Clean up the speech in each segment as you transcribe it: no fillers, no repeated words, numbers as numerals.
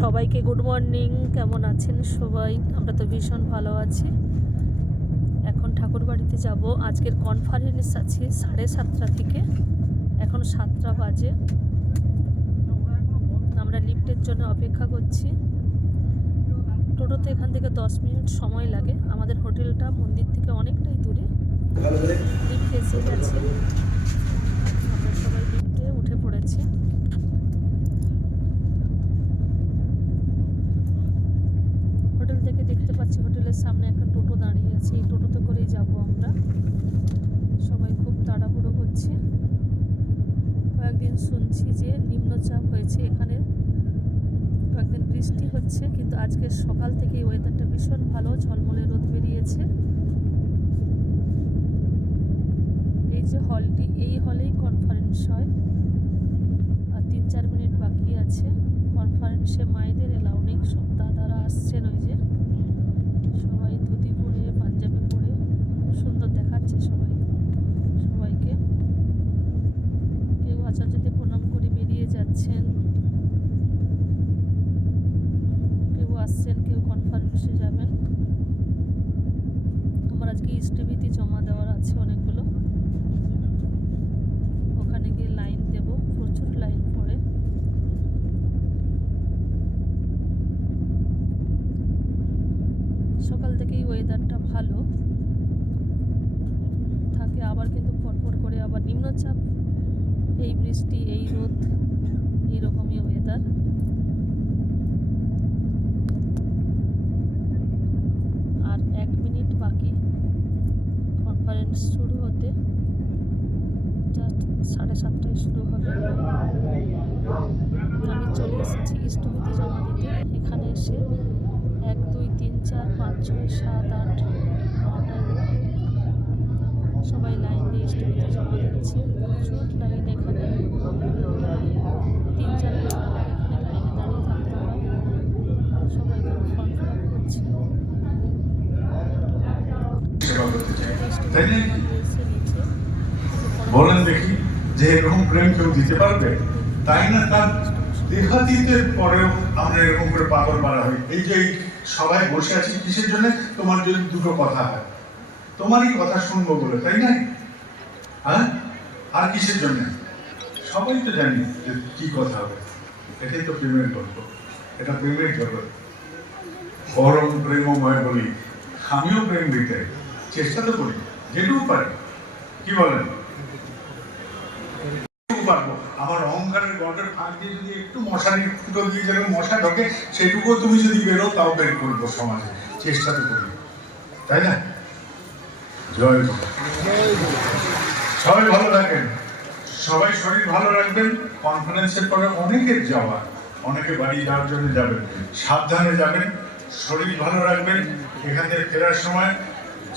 সবাইকে good morning. কেমন আছেন সবাই? আমরা তো ভীষণ ভালো আছি। এখন ঠাকুর বাড়িতে যাব। আজকের কনফারেন্স আছে 7:30 থেকে, এখন 7টা বাজে। আমরা লিফটের জন্য অপেক্ষা করছি। টোটোতে এখান থেকে 10 মিনিট সময় লাগে। আমাদের হোটেলটা মন্দির থেকে অনেকটাই দূরে। লিফট এসে গেছে, আমরা সবাই লিফটে উঠে পড়েছি। হোটেল থেকে দেখতে পাচ্ছি হোটেলের সামনে একটা টোটো দাঁড়িয়ে আছে, এই টোটোতে করেই যাব আমরা। সবাই খুব তাড়াহুড়ো করছে। কয়েকদিন শুনছি যে নিম্নচাপ হয়েছে এখানে, কয়েকদিন বৃষ্টি হচ্ছে, কিন্তু আজকে সকাল থেকে ওয়েদারটা ভীষণ ভালো, ঝলমলে রোদ বেরিয়েছে। এই যে হলটি, এই হলেই কনফারেন্স হয়। আর 3-4 মিনিট বাকি আছে। কনফারেন্সে মায়েদের এলাও নেই, সব দাদারা আসছেন। ওই যে সবাই ধুতি পরে, পাঞ্জাবি পরে, খুব সুন্দর দেখাচ্ছে সবাইকে। কেউ আচার্যতে প্রণাম করে বেরিয়ে যাচ্ছেন, কেউ আসছেন, কেউ কনফারেন্সে যাবেন। আমার আজকে ইষ্টবিধি জমা দেওয়ার আছে অনেকগুলো, ওখানে গিয়ে লাইন দেব, প্রচুর লাইন পড়ে। সকাল থেকেই ওয়েদারটা ভালো থাকে, আবার কিন্তু পরপর করে আবার নিম্নচাপ, এই বৃষ্টি, এই রোদ, এইরকমই ওয়েদার। আর 1 মিনিট বাকি কনফারেন্স শুরু হতে, জাস্ট 7:30টায় শুরু হবে। আমি চলে এসেছি ইষ্টবিধি জমা দিতে। এখানে এসে 1, 2, 3, 4, 5, 6, 7, 8, 9টা সবাই লাইন দিয়ে ইষ্টবিধি জমা দিচ্ছে। প্রচুর লাইন এখানে, 3-4 ঘন্টা এখানে লাইনে দাঁড়িয়ে থাকতে হয়। সবাই এখানে ফর্ম ফিল আপ করছে। বলেন দেখি যে এরকম প্রেম কেউ দিতে পারবে? তাই না? তার দেহাতীতের পরেও আমরা এরকম করে পাগল মারা হই। এই যে সবাই বসে আছি কিসের জন্য? তোমার যদি দুটো কথা হয়, তোমারই কথা শুনবো বলে, তাই না? হ্যাঁ, আর কিসের জন্য? সবাই তো জানি যে কি কথা হবে। এটাই তো প্রেমের গল্প, এটা প্রেমের জগৎ। পরম প্রেমময় বলি, আমিও প্রেম দিতে চেষ্টা তো করি যেটুকু পারি। কি বলেন? পারবো। আমার অহংকারের গর্তের ফাঁক দিয়ে যদি একটু মশারি ফুটো দিয়ে যেন মশা ঢোকে, সেটুকুও তুমি যদি বেরো, তাও বের করবো সমাজে, চেষ্টা তো করি, তাই না? জয় বাবা। সবাই ভালো থাকেন, সবাই শরীর ভালো রাখবেন। কনফারেন্সের পরে অনেকের যাওয়া, অনেকে বাড়ি যাওয়ার জন্য যাবেন, সাবধানে যাবেন, শরীর ভালো রাখবেন। এখান থেকে ফেরার সময়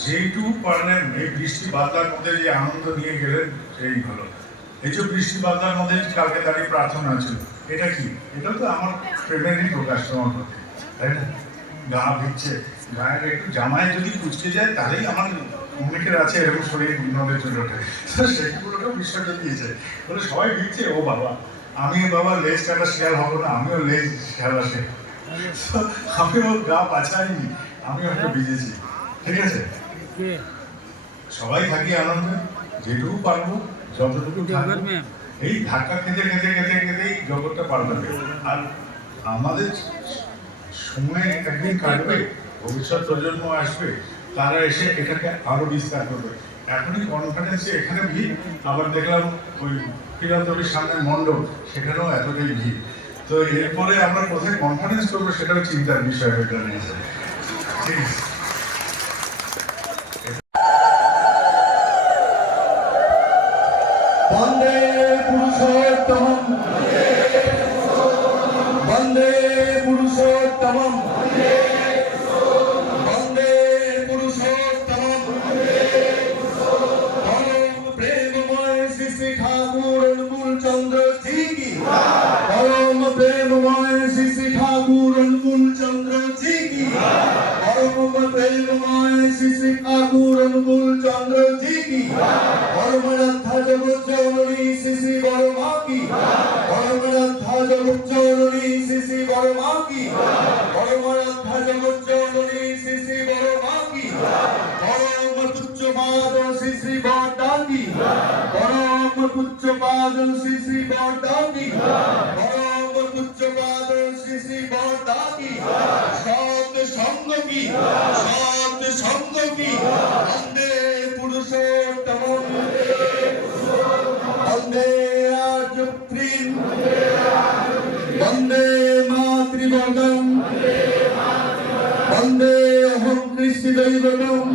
যেইটুকু পারলেন, এই বৃষ্টি বাদলার মধ্যে যে আনন্দ নিয়ে গেলেন, সেই ভালো। এই যে বৃষ্টি বাদলার মধ্যে কালকে দাঁড়িয়ে প্রার্থনা ছিল, এটা কি? এটা তো আমার প্রেমেরই প্রকাশ তোমার প্রতি, তাই না? গা ভিজছে, গায়ের একটু জামায় যদি কুচকে যায়, তাহলেই আমার অনেকের আছে এরকম শরীর নদের চলে ওঠে। সেগুলোকেও বিসর্জন দিয়েছে, বলে সবাই ভিজছে, ও বাবা, আমি বাবা লেজ কাটা শেয়াল হবো না, আমিও লেজ খেলা সে, আমিও গা বাঁচাইনি, আমিও একটা ভিজেছি। ঠিক আছে, সবাই থাকি আনন্দে, যেটুকু পারবো যতটুকু। এই ধাক্কা খেতে খেতে খেতে খেতেই জগৎটা পাল্টাবে। আর আমাদের সময় একদিন কাটবে, ভবিষ্যৎ প্রজন্ম আসবে, তারা এসে এটাকে আরো বিস্তার করবে। এখনই কনফারেন্সে এখানে ভিড়, আবার দেখলাম ওই ফিলান্তরির সামনে মণ্ডপ, সেখানেও এতটাই ভিড়। তো এরপরে আমরা কোথায় কনফারেন্স করবো সেটাও চিন্তার বিষয় হয়ে দাঁড়িয়েছে। ঠিক আছে। বন্দে পুরুষোত্তমম, বন্দে পুরুষোত্তমম, বন্দে পুরুষোত্তমম। পরম প্রেমময় শ্রী শ্রী ঠাকুর অনুকূল চন্দ্র জি কি, পরম প্রেমময় শ্রী শ্রী ঠাকুর অনুকূল চন্দ্র জি কি, পরম প্রেমময় শ্রী শ্রী ঠাকুর অনুকূল চন্দ্র জি কি, পরমারাধ্যা জগৎ জননী শ্রী শ্রী বড় মা কি, পরমারাধ্যা জগৎ জননী শ্রী শ্রী বড় মা মা কি পরমারাধ্যা জগৎ জননী শ্রী শ্রী বড় মা কি পরম তুচ্ছপাদ শ্রী শ্রী বড়দা কি পরম তুচ্ছপাদ শ্রী শ্রী বড়দা কি পরম তুচ্ছপাদ শ্রী শ্রী বড়দা কি সৎ সঙ্গ কি সৎ সঙ্গ কি বন্দে পুরুষোত্তম বন্দে আর্যপ্রিম বন্দে মাতৃবর্গম বন্দে অহং কৃষ্ণ দৈবতম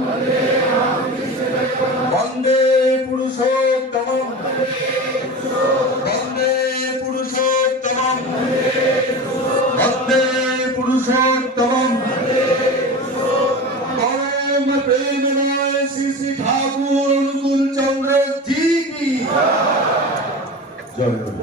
বন্দে পুরুষোত্তম বন্দে পুরুষোত্তম বন্দে পুরুষোত্তম পরম প্রেমময় শ্রী শ্রী ঠাকুর অনুকূল চন্দ্র জি কি জয় গুরু।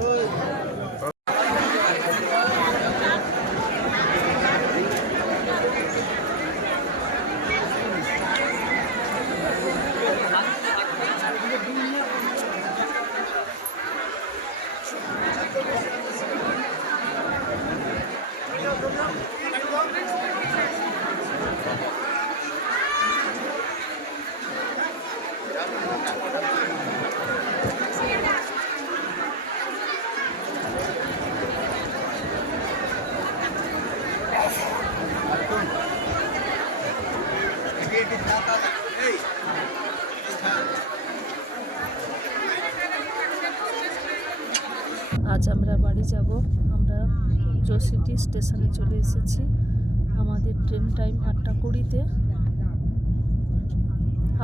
আজ আমরা বাড়ি যাব। আমরা জোসিটি স্টেশনে চলে এসেছি। আমাদের ট্রেন টাইম 8:20-তে।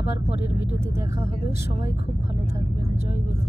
আবার পরের ভিডিওতে দেখা হবে। সবাই খুব ভালো থাকবেন। জয় গুরু।